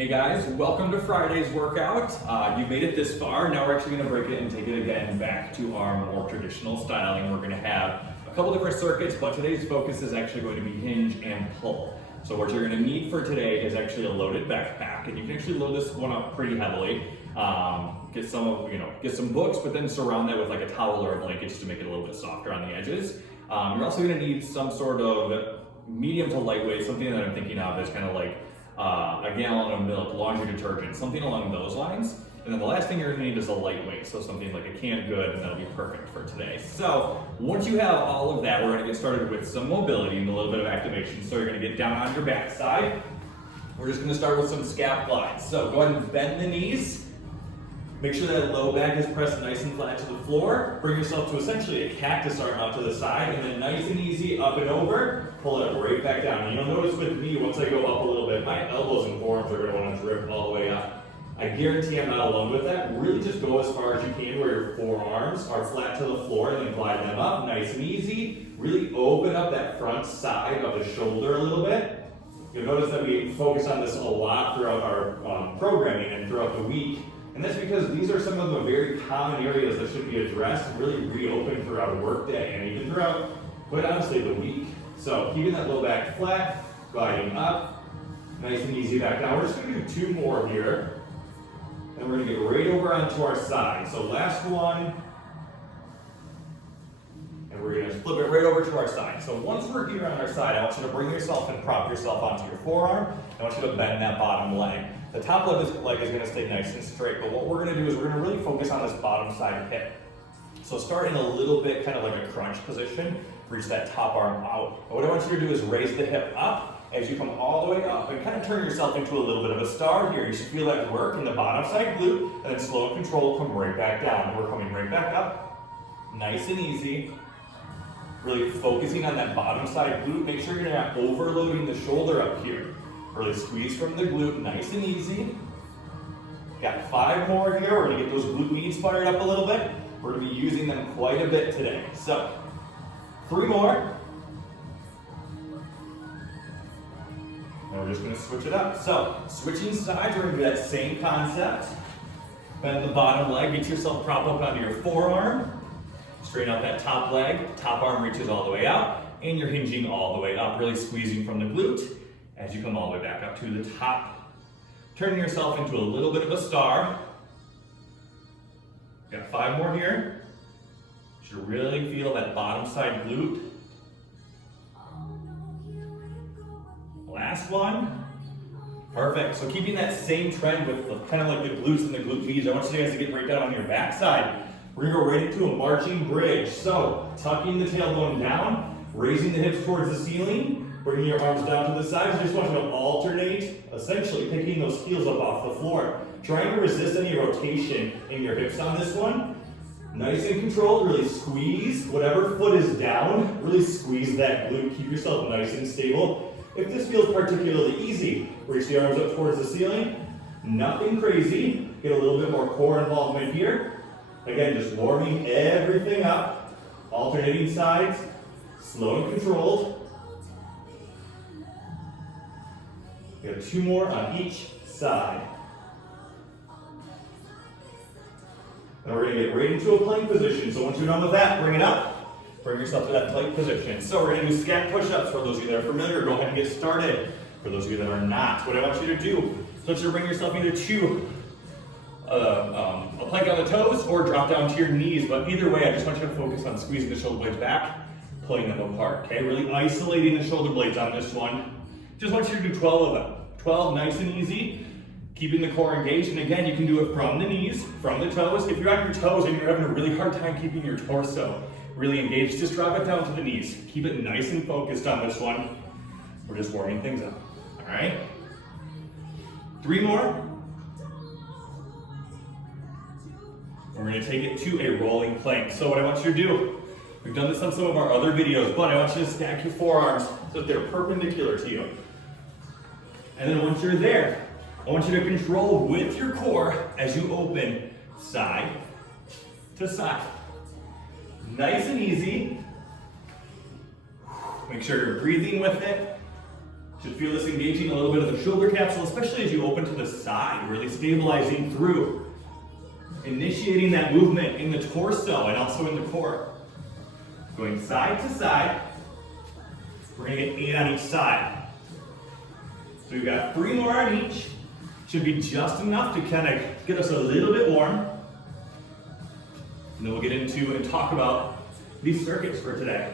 Hey guys, welcome to Friday's workout. You made it this far. Now we're actually going to break it and take it again back to our more traditional styling. We're going to have a couple different circuits, but today's focus is actually going to be hinge and pull. So what you're going to need for today is actually a loaded backpack, and you can actually load this one up pretty heavily. Get some books, but then surround that with like a towel or a blanket just to make it a little bit softer on the edges. You're also going to need some sort of medium to lightweight, something that I'm thinking of is kind of like a gallon of milk, laundry detergent, something along those lines. And then the last thing you're gonna need is a lightweight, so something like a canned good, and that'll be perfect for today. So once you have all of that, we're gonna get started with some mobility and a little bit of activation. So you're gonna get down on your backside. We're just gonna start with some scap glides. So go ahead and bend the knees. Make sure that low back is pressed nice and flat to the floor. Bring yourself to essentially a cactus arm out to the side, and then nice and easy up and over. Pull it right back down. And you'll notice with me, once I go up a little bit, my elbows and forearms are going to want to drift all the way up. I guarantee I'm not alone with that. Really just go as far as you can where your forearms are flat to the floor, and then glide them up nice and easy. Really open up that front side of the shoulder a little bit. You'll notice that we focus on this a lot throughout our programming and throughout the week. And that's because these are some of the very common areas that should be addressed and really reopened throughout a work day and even throughout, quite honestly, the week. So keeping that low back flat, gliding up, nice and easy back down. We're just gonna do two more here. And we're gonna get right over onto our side. So last one. And we're gonna flip it right over to our side. So once we're here on our side, I want you to bring yourself and prop yourself onto your forearm. I want you to bend that bottom leg. The top leg is gonna stay nice and straight, but what we're gonna do is we're gonna really focus on this bottom side hip. So starting a little bit kind of like a crunch position, reach that top arm out. And what I want you to do is raise the hip up as you come all the way up and kind of turn yourself into a little bit of a star here. You should feel that work in the bottom side glute, and then slow and controlled, come right back down. And we're coming right back up, nice and easy. Really focusing on that bottom side glute. Make sure you're not overloading the shoulder up here. Really squeeze from the glute, nice and easy. Got 5 more here. We're gonna get those glute meats fired up a little bit. We're gonna be using them quite a bit today. So, 3 more. And we're just gonna switch it up. So, switching sides, we're gonna do that same concept. Bend the bottom leg, get yourself propped up onto your forearm. Straighten out that top leg, top arm reaches all the way out, and you're hinging all the way up, really squeezing from the glute as you come all the way back up to the top. Turning yourself into a little bit of a star. Got 5 more here. You should really feel that bottom side glute. Last one. Perfect. So keeping that same trend with kind of like the glutes and the glute meats, I want you guys to get right down on your backside. We're gonna go right into a marching bridge. So tucking the tailbone down, raising the hips towards the ceiling, bringing your arms down to the sides. I just want you to alternate, essentially picking those heels up off the floor. Trying to resist any rotation in your hips on this one. Nice and controlled, really squeeze. Whatever foot is down, really squeeze that glute. Keep yourself nice and stable. If this feels particularly easy, reach the arms up towards the ceiling. Nothing crazy. Get a little bit more core involvement here. Again, just warming everything up. Alternating sides, slow and controlled. We have 2 more on each side. And we're gonna get right into a plank position. So once you're done with that, bring it up. Bring yourself to that plank position. So we're gonna do scat push-ups. For those of you that are familiar, go ahead and get started. For those of you that are not, what I want you to do is I want you to bring yourself either to a plank on the toes or drop down to your knees. But either way, I just want you to focus on squeezing the shoulder blades back, pulling them apart, okay? Really isolating the shoulder blades on this one. Just want you to do 12 of them. 12 nice and easy. Keeping the core engaged, and again, you can do it from the knees, from the toes. If you're on your toes and you're having a really hard time keeping your torso really engaged, just drop it down to the knees. Keep it nice and focused on this one. We're just warming things up, all right? 3 more. We're gonna take it to a rolling plank. So what I want you to do, we've done this on some of our other videos, but I want you to stack your forearms so that they're perpendicular to you. And then once you're there, I want you to control with your core as you open side to side. Nice and easy. Make sure you're breathing with it. Should feel this engaging a little bit of the shoulder capsule, especially as you open to the side, really stabilizing through. Initiating that movement in the torso and also in the core. Going side to side. We're gonna get 8 on each side. So we've got 3 more on each. Should be just enough to kind of get us a little bit warm. And then we'll get into and talk about these circuits for today.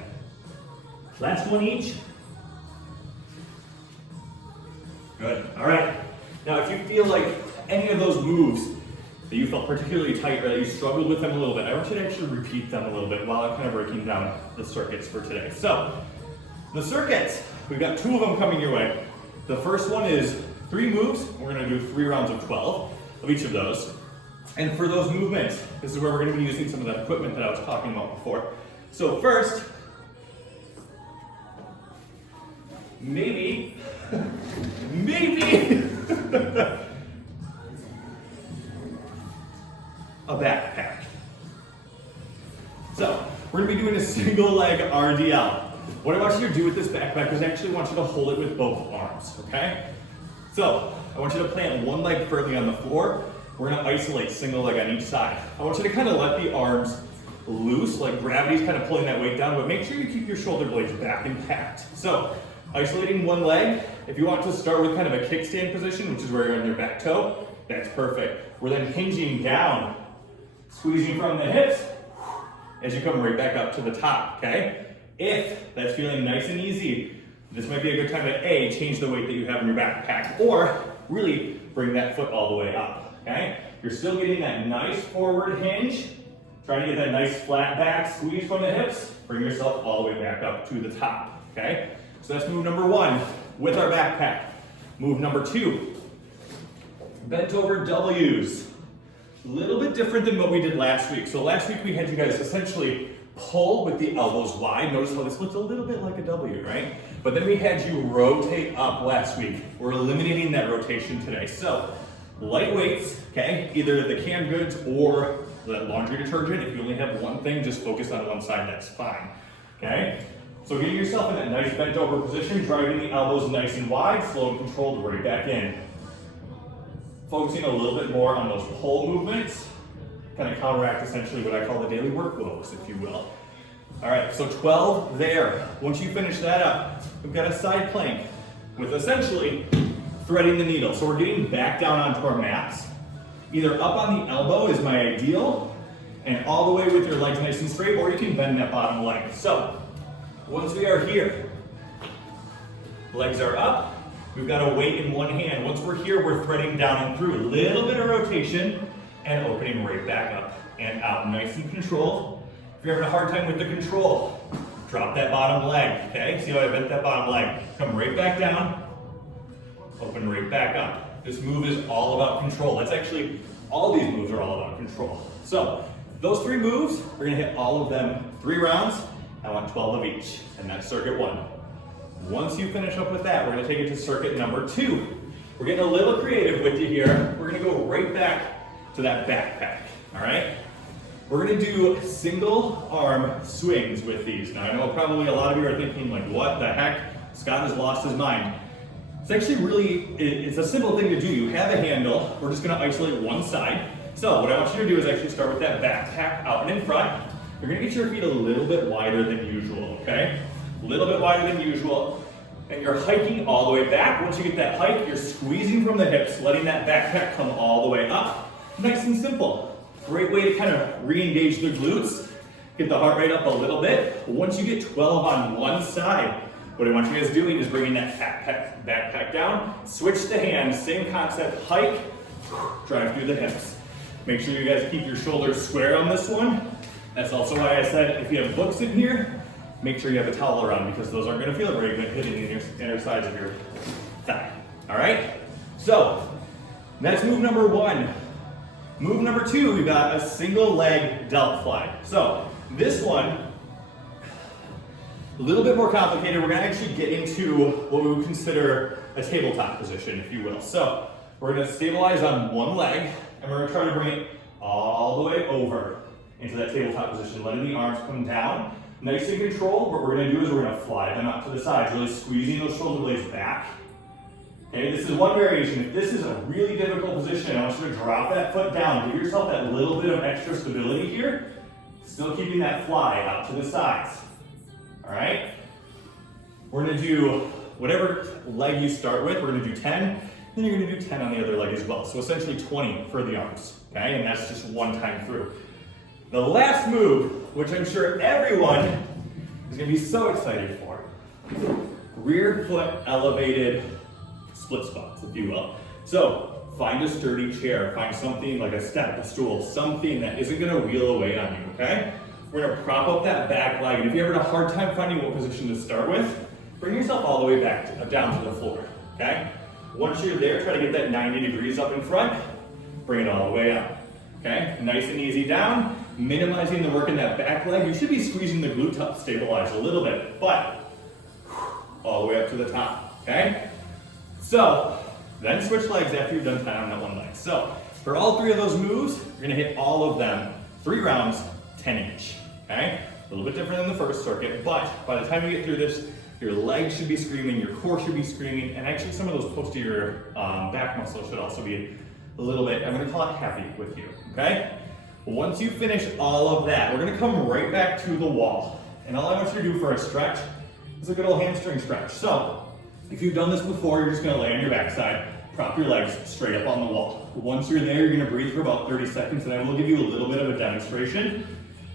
Last one each. Good, all right. Now if you feel like any of those moves that you felt particularly tight or that you struggled with them a little bit, I want you to actually repeat them a little bit while I'm kind of breaking down the circuits for today. So, the circuits, we've got 2 of them coming your way. The first one is 3 moves. We're gonna do 3 rounds of 12 of each of those. And for those movements, this is where we're gonna be using some of that equipment that I was talking about before. So first, maybe a backpack. So, we're gonna be doing a single leg RDL. What I want you to do with this backpack is actually want you to hold it with both arms, okay? So, I want you to plant one leg firmly on the floor. We're gonna isolate single leg on each side. I want you to kind of let the arms loose, like gravity's kind of pulling that weight down, but make sure you keep your shoulder blades back intact. So, isolating one leg. If you want to start with kind of a kickstand position, which is where you're on your back toe, that's perfect. We're then hinging down, squeezing from the hips as you come right back up to the top, okay? If that's feeling nice and easy, this might be a good time to A, change the weight that you have in your backpack, or really bring that foot all the way up, okay? You're still getting that nice forward hinge, trying to get that nice flat back squeeze from the hips, bring yourself all the way back up to the top, okay? So that's move number 1 with our backpack. Move number 2, bent over W's. A little bit different than what we did last week. So last week we had you guys essentially pull with the elbows wide. Notice how this looks a little bit like a W, right? But then we had you rotate up last week. We're eliminating that rotation today. So light weights, okay? Either the canned goods or the laundry detergent. If you only have one thing, just focus on one side, that's fine, okay? So getting yourself in that nice bent over position, driving the elbows nice and wide, slow and controlled, right back in. Focusing a little bit more on those pull movements, kind of counteract essentially what I call the daily work woes, if you will. All right, so 12 there. Once you finish that up, we've got a side plank with essentially threading the needle. So we're getting back down onto our mats. Either up on the elbow is my ideal, and all the way with your legs nice and straight, or you can bend that bottom leg. So once we are here, legs are up. We've got a weight in one hand. Once we're here, we're threading down and through. A little bit of rotation and opening right back up and out. Nice and controlled. If you're having a hard time with the control, drop that bottom leg, okay? See how I bent that bottom leg? Come right back down, open right back up. This move is all about control. That's actually, all these moves are all about control. So, those 3 moves, we're gonna hit all of them 3 rounds. I want 12 of each, and that's circuit 1. Once you finish up with that, we're gonna take it to circuit number 2. We're getting a little creative with you here. We're gonna go right back to that backpack, all right? We're gonna do single arm swings with these. Now I know probably a lot of you are thinking like, what the heck? Scott has lost his mind. It's actually really, it's a simple thing to do. You have a handle, we're just gonna isolate one side. So what I want you to do is actually start with that backpack out and in front. You're gonna get your feet a little bit wider than usual, okay? A little bit wider than usual. And you're hiking all the way back. Once you get that hike, you're squeezing from the hips, letting that backpack come all the way up. Nice and simple. Great way to kind of re-engage the glutes. Get the heart rate up a little bit. Once you get 12 on one side, what I want you guys doing is bringing that backpack down, switch the hands, same concept, hike, drive through the hips. Make sure you guys keep your shoulders square on this one. That's also why I said if you have books in here, make sure you have a towel around because those aren't going to feel very good hitting the inner sides of your thigh. All right? So, that's move number 1. Move number 2, we've got a single leg delt fly. So, this one, a little bit more complicated. We're going to actually get into what we would consider a tabletop position, if you will. So, we're going to stabilize on one leg, and we're going to try to bring it all the way over into that tabletop position, letting the arms come down, Nice and controlled. What we're gonna do is we're gonna fly them out to the sides, really squeezing those shoulder blades back. Okay, this is one variation. If this is a really difficult position, I want you to drop that foot down. Give yourself that little bit of extra stability here. Still keeping that fly out to the sides. All right? We're gonna do whatever leg you start with. We're gonna do 10, then you're gonna do 10 on the other leg as well. So essentially 20 for the arms, okay? And that's just one time through. The last move, which I'm sure everyone is gonna be so excited for, rear foot elevated split squats, if you will. So find a sturdy chair, find something like a step, a stool, something that isn't gonna wheel away on you, okay? We're gonna prop up that back leg, and if you're having a hard time finding what position to start with, bring yourself all the way back down to the floor, okay? Once you're there, try to get that 90 degrees up in front, bring it all the way up, okay? Nice and easy down, minimizing the work in that back leg. You should be squeezing the glute to stabilize a little bit, but all the way up to the top, okay? So, then switch legs after you've done 10 on that one leg. So, for all three of those moves, you're gonna hit all of them 3 rounds, 10 each, okay? A little bit different than the first circuit, but by the time you get through this, your legs should be screaming, your core should be screaming, and actually some of those posterior back muscles should also be a little bit, I'm gonna call it happy with you, okay? Once you finish all of that, we're gonna come right back to the wall. And all I want you to do for a stretch is a good old hamstring stretch. So, if you've done this before, you're just gonna lay on your backside, prop your legs straight up on the wall. Once you're there, you're gonna breathe for about 30 seconds, and I will give you a little bit of a demonstration.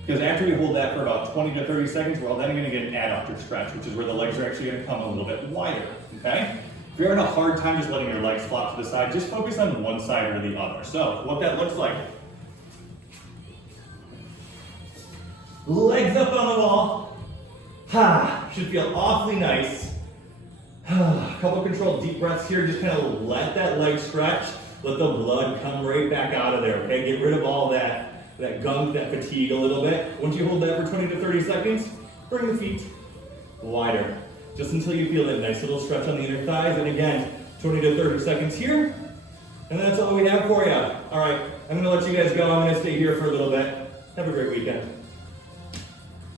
Because after we hold that for about 20 to 30 seconds, we're then gonna get an adductor stretch, which is where the legs are actually gonna come a little bit wider, okay? If you're having a hard time just letting your legs flop to the side, just focus on one side or the other. So, what that looks like. Legs up on the wall. Should feel awfully nice. A couple controlled deep breaths here, just kind of let that leg stretch, let the blood come right back out of there, okay? Get rid of all that gunk, that fatigue a little bit. Once you hold that for 20 to 30 seconds, bring the feet wider, just until you feel that nice little stretch on the inner thighs. And again, 20 to 30 seconds here, and that's all we have for you. All right, I'm gonna let you guys go. I'm gonna stay here for a little bit. Have a great weekend.